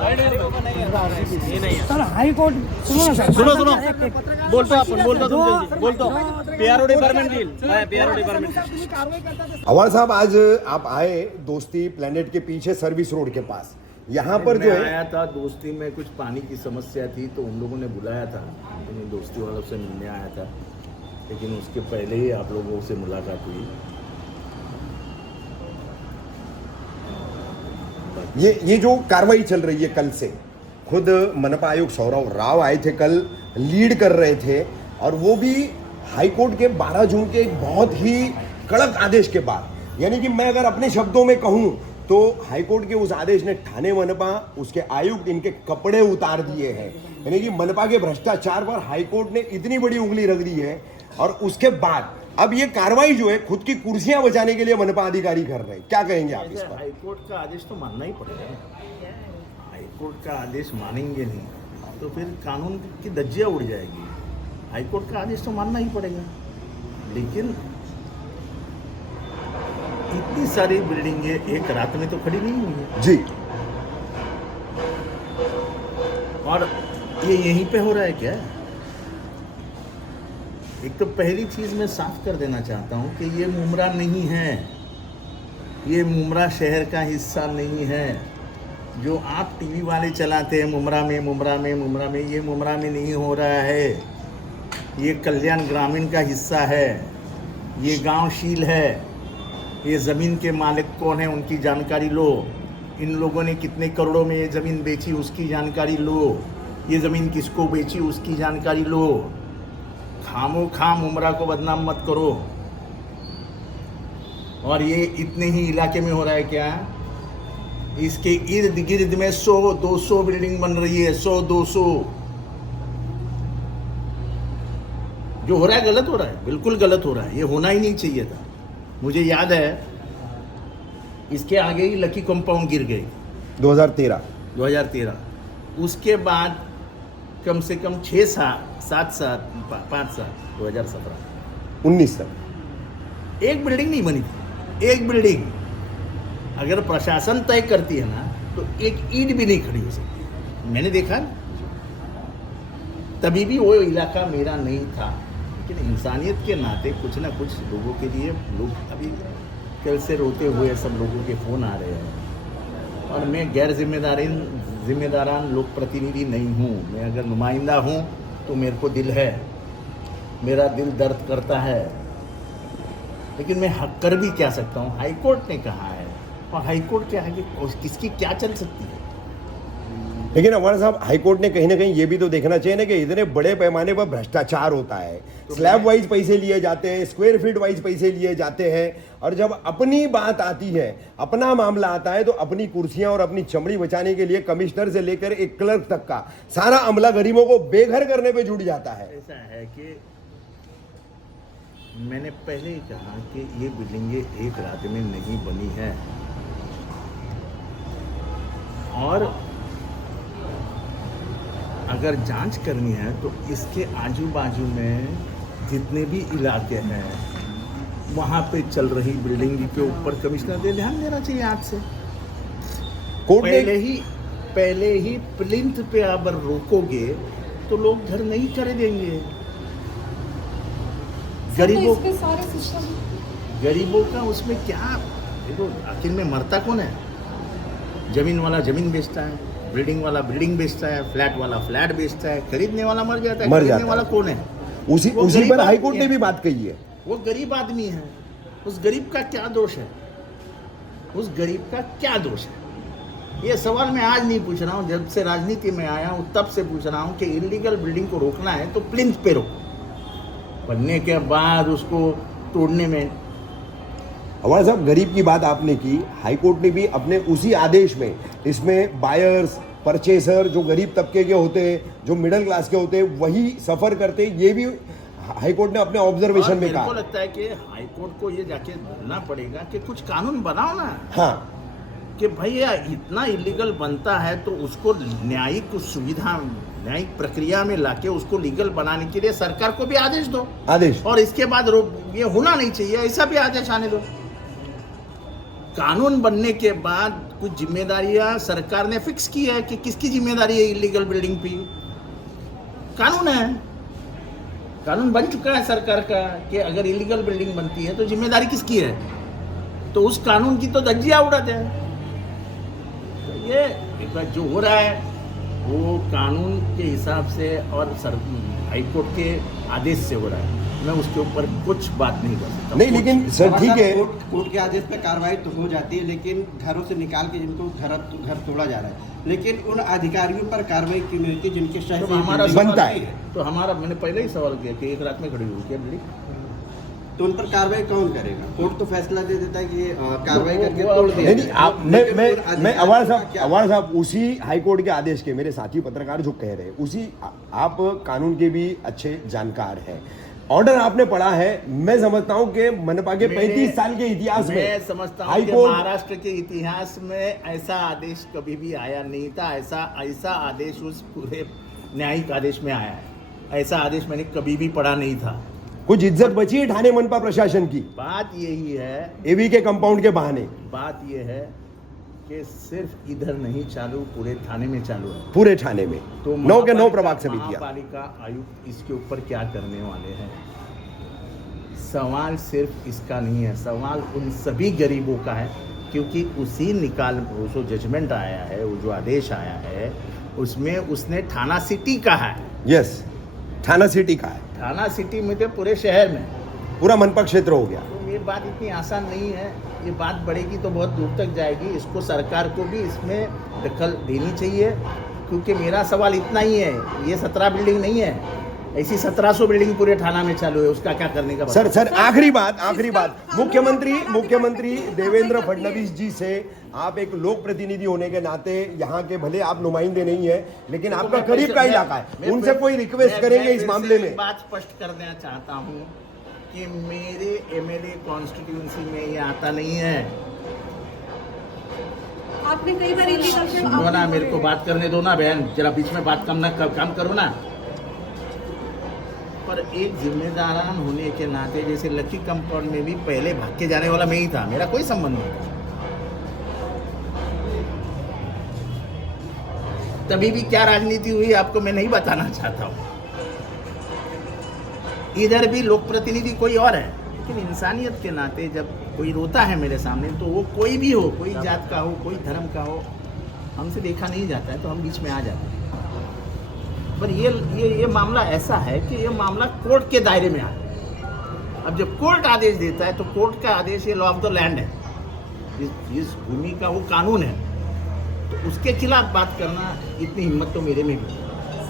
Sir high court सुनो ना sir सुनो सुनो बोलतो आपण बोलतो पीआरओ डिपार्टमेंट येईल पीआरओ डिपार्टमेंट। अवाड़ साहब, आज आप आए दोस्ती प्लेनेट के पीछे सर्विस रोड के पास, यहाँ पर जो है आया था दोस्ती में कुछ पानी की समस्या थी तो उन लोगों ने बुलाया था, तो मैं दोस्ती वालों से मिलने आया था, लेकिन उसके पहले ही आप लोगों से मुलाकात हुई। ये जो कार्रवाई चल रही है कल से, खुद मनपा आयुक्त सौरव राव आए थे कल, लीड कर रहे थे, और वो भी हाईकोर्ट के 12 जून के एक बहुत ही कड़क आदेश के बाद। यानी कि मैं अगर अपने शब्दों में कहूं तो हाईकोर्ट के उस आदेश ने ठाणे मनपा, उसके आयुक्त, इनके कपड़े उतार दिए हैं। यानी कि मनपा के भ्रष्टाचार पर हाईकोर्ट ने इतनी बड़ी उंगली रख दी है, और उसके बाद अब ये कार्रवाई जो है खुद की कुर्सियां बचाने के लिए मनपा अधिकारी कर रहे हैं। क्या कहेंगे आप इस पर? हाईकोर्ट का आदेश तो मानना ही पड़ेगा। हाईकोर्ट का आदेश मानेंगे नहीं तो फिर कानून की धज्जियां उड़ जाएगी। हाईकोर्ट का आदेश तो मानना ही पड़ेगा, लेकिन इतनी सारी बिल्डिंगें एक रात में तो खड़ी नहीं हुई है जी, और ये यहीं पे हो रहा है क्या? एक तो पहली चीज मैं साफ कर देना चाहता हूँ कि ये मुमरा नहीं है, ये मुमरा शहर का हिस्सा नहीं है। जो आप टीवी वाले चलाते हैं मुमरा में, ये मुमरा में नहीं हो रहा है। ये कल्याण ग्रामीण का हिस्सा है, ये गांव शील है। ये ज़मीन के मालिक कौन है उनकी जानकारी लो, इन लोगों ने कितने करोड़ों में ये ज़मीन बेची उसकी जानकारी लो, ये ज़मीन किसको बेची उसकी जानकारी लो। खामो खाम उमरा को बदनाम मत करो। और ये इतने ही इलाके में हो रहा है क्या? इसके इर्द गिर्द में 100-200 बिल्डिंग बन रही है, 100-200। जो हो रहा है गलत हो रहा है, बिल्कुल गलत हो रहा है, ये होना ही नहीं चाहिए था। मुझे याद है इसके आगे ही लकी कंपाउंड गिर गई 2013। उसके बाद कम से कम 6 साल 7 साल 5 साल 2017 19 तक एक बिल्डिंग नहीं बनी थी। एक बिल्डिंग अगर प्रशासन तय करती है ना तो एक ईंट भी नहीं खड़ी हो सकती। मैंने देखा तभी भी वो इलाका मेरा नहीं था, लेकिन इंसानियत के नाते कुछ ना कुछ लोगों के लिए, लोग अभी कल से रोते हुए सब लोगों के फ़ोन आ रहे हैं, और मैं गैर जिम्मेदारान लोक प्रतिनिधि नहीं हूँ। मैं अगर नुमाइंदा हूँ तो मेरे को दिल है, मेरा दिल दर्द करता है, लेकिन मैं हक कर भी क्या सकता हूँ? हाईकोर्ट ने कहा है, और हाईकोर्ट के आगे किसकी क्या चल सकती है? लेकिन अवाड़ साहब, हाईकोर्ट ने कहीं ना कहीं ये भी तो देखना चाहिए ना कि इतने बड़े पैमाने पर भ्रष्टाचार होता है, स्लैब वाइज पैसे लिए जाते हैं, स्क्वायर फीट वाइज पैसे लिए जाते हैं, और जब अपनी बात आती है, अपना मामला आता है, तो अपनी कुर्सियां और अपनी चमड़ी बचाने के लिए कमिश्नर से लेकर एक क्लर्क तक का सारा अमला गरीबों को बेघर करने पे जुट जाता है। ऐसा है कि मैंने पहले ही कहा कि ये बिल्डिंगें एक रात में नहीं बनी है, और अगर जांच करनी है तो इसके आजू बाजू में जितने भी इलाके हैं वहाँ पे चल रही बिल्डिंग के ऊपर कमिश्नर ने ध्यान देना चाहिए आज से। पहले ही प्लिंथ पे अगर रोकोगे तो लोग घर नहीं खरीदेंगे। गरीबों का उसमें क्या, देखो आखिर में मरता कौन है? जमीन वाला जमीन बेचता है, बिल्डिंग वाला बिल्डिंग बेचता है, फ्लैट वाला फ्लैट बेचता है, खरीदने वाला मर जाता है। खरीदने वाला कौन है? उसी पर हाईकोर्ट ने भी बात कही है। वो गरीब आदमी है। उस गरीब का क्या दोष है? उस गरीब का क्या दोष है? ये सवाल मैं आज नहीं पूछ रहा हूँ, जब से राजनीति में आया हूँ तब से पूछ रहा हूँ कि इलीगल बिल्डिंग को रोकना है तो प्लिंथ पे रोको, बनने के बाद उसको तोड़ने में। अवाड़ साहब, गरीब की बात आपने की, हाईकोर्ट ने भी अपने उसी आदेश में इसमें बायर्स, परचेसर, जो गरीब तबके के होते हैं, जो मिडिल क्लास के होते हैं, वही सफर करते हैं, ये भी हाईकोर्ट ने अपने ऑब्जर्वेशन में कहा। मेरे को लगता है कि हाईकोर्ट को ये जाके बोलना पड़ेगा कि कुछ कानून बनाओ ना। हाँ, कि भैया इतना इलीगल बनता है तो उसको न्यायिक सुविधा, न्यायिक प्रक्रिया में लाके उसको लीगल बनाने के लिए सरकार को भी आदेश दो। और इसके बाद ये होना नहीं चाहिए, ऐसा भी आदेश आने दो। कानून बनने के बाद कुछ जिम्मेदारियां सरकार ने फिक्स की है कि किसकी जिम्मेदारी है इलीगल बिल्डिंग पे। कानून है, कानून बन चुका है सरकार का कि अगर इलीगल बिल्डिंग बनती है तो जिम्मेदारी किसकी है, तो उस कानून की तो धज्जियां उड़ाते हैं। तो ये जो हो रहा है वो कानून के हिसाब से और हाईकोर्ट के आदेश से हो रहा है, मैं उसके ऊपर कुछ बात नहीं कर सकता। नहीं लेकिन सर ठीक है, कोर्ट के आदेश पे कार्रवाई तो हो जाती है, लेकिन घरों से निकाल के जिनको घर तोड़ा जा रहा है, लेकिन उन अधिकारियों पर कार्रवाई क्यों नहीं होती जिनके शहर तो हमारा बनता है। तो हमारा मैंने पहले ही सवाल किया कि एक रात में खड़ी हुई क्या बिल्डिंग, तो उन पर कार्रवाई कौन करेगा? कोर्ट तो फैसला दे देता है कि कार्रवाई करके वो- तोड़ दिया नहीं नहीं जाए। आप लेकिन मैं उन अवार अधिकारियों का साहब उसी हाईकोर्ट के आदेश के मेरे साथी पत्रकार जो कह रहे हैं उसी आप कानून के भी अच्छे जानकार हैं, ऑर्डर आपने पढ़ा है। मैं समझता हूं कि मनपा के 35 साल के इतिहास में मैं समझता हूं कि हाईकोर्ट महाराष्ट्र के इतिहास में ऐसा आदेश कभी भी आया नहीं था। ऐसा आदेश उस पूरे न्यायिक आदेश में आया है, ऐसा आदेश मैंने कभी भी पढ़ा नहीं था। कुछ इज्जत बची है ठाणे मनपा प्रशासन की बात यही है, एवी के कंपाउंड के बहाने, बात ये है कि सिर्फ इधर नहीं चालू, पूरे थाने में चालू है। पूरे ठाणे में तो 9 के 9 प्रभाग समितियां। महापालिका आयुक्त इसके ऊपर क्या करने वाले हैं? सवाल सिर्फ इसका नहीं है, सवाल उन सभी गरीबों का है, क्योंकि उसी वो जो जजमेंट आया है, वो जो आदेश आया है, उसमें उसने थाना सिटी कहा है। यस, थाना सिटी का है, थाना सिटी में तो पूरे शहर में, पूरा मनपा क्षेत्र हो गया। तो ये बात इतनी आसान नहीं है, ये बात बढ़ेगी तो बहुत दूर तक जाएगी। इसको सरकार को भी इसमें दखल देनी चाहिए, क्योंकि मेरा सवाल इतना ही है, ये 17 बिल्डिंग नहीं है, ऐसी 1700 बिल्डिंग पूरे थाना में चालू है, उसका क्या करने का? सर आखिरी बात मुख्यमंत्री देवेंद्र फडणवीस जी से आप एक लोक प्रतिनिधि होने के नाते यहाँ के, भले आप नुमाइंदे नहीं है लेकिन आपका करीब का इलाका है, उनसे कोई रिक्वेस्ट करेंगे इस मामले में? बात स्पष्ट कर देना चाहता हूँ कि मेरे एमएलए कॉन्स्टिट्यूंसी में ये आता नहीं है। आपने कई बार इलीगल से सुनो ना, मेरे को बात करने दो ना बहन, जरा बीच में बात काम करो ना। पर एक जिम्मेदारान होने के नाते, जैसे लकी कंपाउंड में भी पहले भाग के जाने वाला मैं ही था, मेरा कोई संबंध नहीं था। तभी भी क्या राजनीति हुई आपको मैं नहीं बताना चाहता हूँ। इधर भी लोक प्रतिनिधि कोई और है, लेकिन इंसानियत के नाते जब कोई रोता है मेरे सामने, तो वो कोई भी हो, कोई जात का हो, कोई धर्म का हो, हमसे देखा नहीं जाता है तो हम बीच में आ जाते हैं। पर ये मामला ऐसा है कि ये मामला कोर्ट के दायरे में आता है। अब जब कोर्ट आदेश देता है तो कोर्ट का आदेश ये लॉ ऑफ द लैंड है, जिस भूमि का वो कानून है, तो उसके खिलाफ बात करना, इतनी हिम्मत तो मेरे में भी है।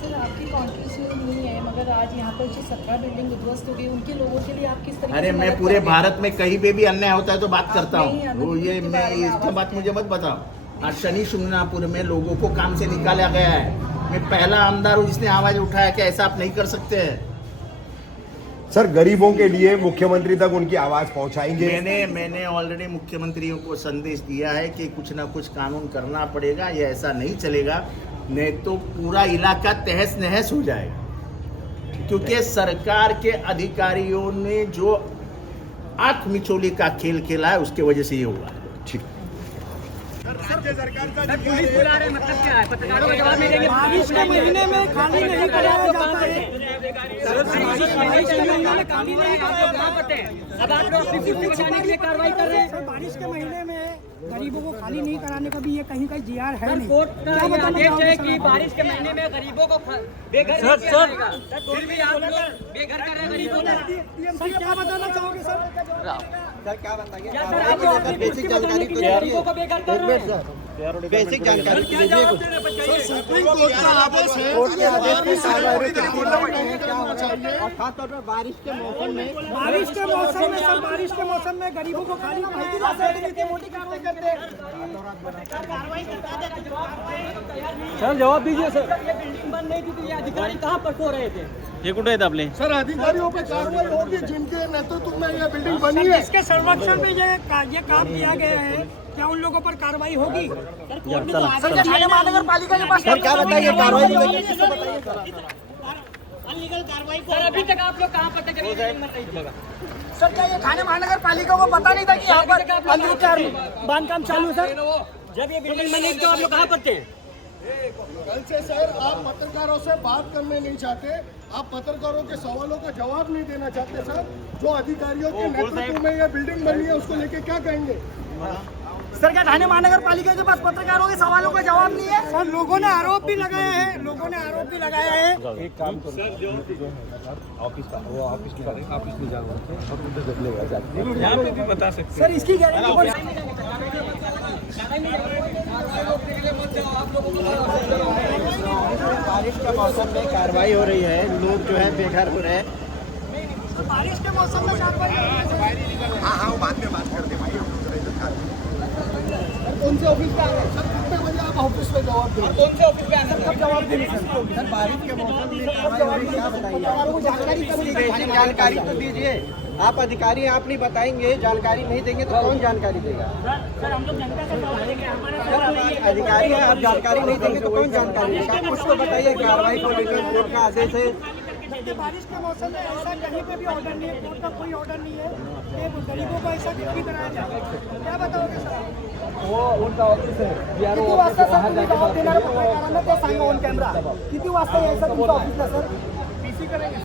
सर आपकी कॉन्ट्रीब्यूशन नहीं है, मगर आज यहाँ पर जो 17 बिल्डिंग उद्ध्वस्त हो गई, उनके लोगों के लिए आप किस तरीके अरे से मैं मदद पूरे करेंगे? भारत में कहीं पे भी अन्याय होता है तो बात करता नहीं, हूँ, अभी वो ये के मैं बारे में इसका आवाज बात मुझे मत बताओ। आज शनि शिंगणापुर में लोगों को काम से निकाला गया है, मैं पहला आमदार हूँ जिसने आवाज उठाया कि ऐसा आप नहीं कर सकते हैं। सर गरीबों के लिए मुख्यमंत्री तक उनकी आवाज पहुंचाएंगे? मैंने ऑलरेडी मुख्यमंत्रियों को संदेश दिया है कि कुछ ना कुछ कानून करना पड़ेगा, ये ऐसा नहीं चलेगा, नहीं तो पूरा इलाका तहस नहस हो जाएगा। क्योंकि सरकार के अधिकारियों ने जो आंख मिचोली का खेल खेला है, उसके वजह से ये हुआ है। ठीक। पुलिस बुला रहे मतलब क्या है? पत्रकारों को जवाब नहीं देंगे। बारिश के महीने में खाली नहीं कराया जाता है। बारिश के महीने में खाली नहीं कराया जाता है। अब आप लोग किसी को बचाने के लिए कार्रवाई कर रहे हैं। बारिश के महीने में गरीबों को खाली नहीं कराने का भी ये कहीं कहीं जीआर है नहीं। कोर्ट का आदेश है कि बारिश के महीने में गरीबों को बेघर किया जाएगा। फिर भी आप लोग बेघर कर रहे हैं गरीबों को। सर क्या बताना चाहोगे सर? सर क्या बताइए? क्या सर आप बेसिक जानकारी गरीबों को बेघर कर रहे हैं? बेसिक जानकारी क्या जवाब देना चाहिए? सुप्रीम कोर्ट का आदेश है, कोर्ट के आदेश की कार्रवाई क्या होना चाहिए, और खासतौर पर बारिश के मौसम में सर, बारिश के मौसम में गरीबों को खाली सर जवाब दीजिए सर। ये बिल्डिंग बंद नहीं थी तो ये अधिकारी कहाँ पर सो रहे थे? हे कुठे आहेत आपले? सर अधिकारियों पे कार्रवाई होगी जिनके नेतृत्व में यह बिल्डिंग बनी है। इसके सर्वेक्षण में ये काम किया गया है, क्या उन लोगों पर कार्रवाई होगी? सर महानगर पालिका के पास सर क्या बताइए कार्रवाई अनलीगल कार्रवाई को सर अभी तक आप लोग कहाँ पता करेंगे? सर क्या ये थाने महानगर पालिका को पता नहीं था कि यहाँ पर अंदर बांधकाम चालू है सर? जब ये बिल्डिंग बनी तो आप लोग कहाँ पढ़ते हैं? कल से सर आप पत्रकारों से बात करने नहीं चाहते, आप पत्रकारों के सवालों का जवाब नहीं देना चाहते सर। जो अधिकारियों के नेतृत्व में ये बिल्डिंग बनी है उसको लेके क्या कहेंगे? सर क्या थाने महानगर पालिका के पास पत्रकारों के सवालों का जवाब नहीं है? सर लोगों ने आरोप भी लगाया है, एक काम करो ऑफिस का वो ऑफिस में करें, ऑफिस में जाओ यहाँ पे भी बता सकते सर इसकी गारंटी कौन? बारिश के मौसम में कार्रवाई हो रही है, लोग जो है बेघर हो रहे हैं। बारिश के मौसम में कार्रवाई? हाँ हाँ, वो बाद में बात करते भाई। कौन से ऑफिस पे आ रहे हैं सर? कितने बजे आप ऑफिस में जवाब देंगे? कौन से ऑफिस पे आना है? कब जवाब देंगे सर? बारिश के मौसम में कार्रवाई हो रही है, क्या बताइए? पत्रकारों को जानकारी कब देंगे? जानकारी तो दीजिए, आप अधिकारी हैं, आप नहीं बताएंगे, जानकारी नहीं देंगे तो कौन जानकारी देगा? सर हम लोग जनता का सवाल लेके हमारा अधिकारी हैं, आप जानकारी नहीं देंगे तो कौन जानकारी देगा? कुछ तो बताइए, कार्रवाई को लेकर कोर्ट का आदेश है। बारिश के मौसम में ऐसा कहीं पे भी ऑर्डर नहीं है, कोर्ट का कोई ऑर्डर नहीं है कि गरीबों को ऐसा कुछ भी कराया जाए। क्या बताओगे सर? वो उनका ऑफिस है, किती वाजता सर तुम्ही जबाब देणार पत्रकारांना ते सांगा ऑन कॅमेरा? किती वाजता यायचं तुमच्या ऑफिसला सर? पीसी करेंगे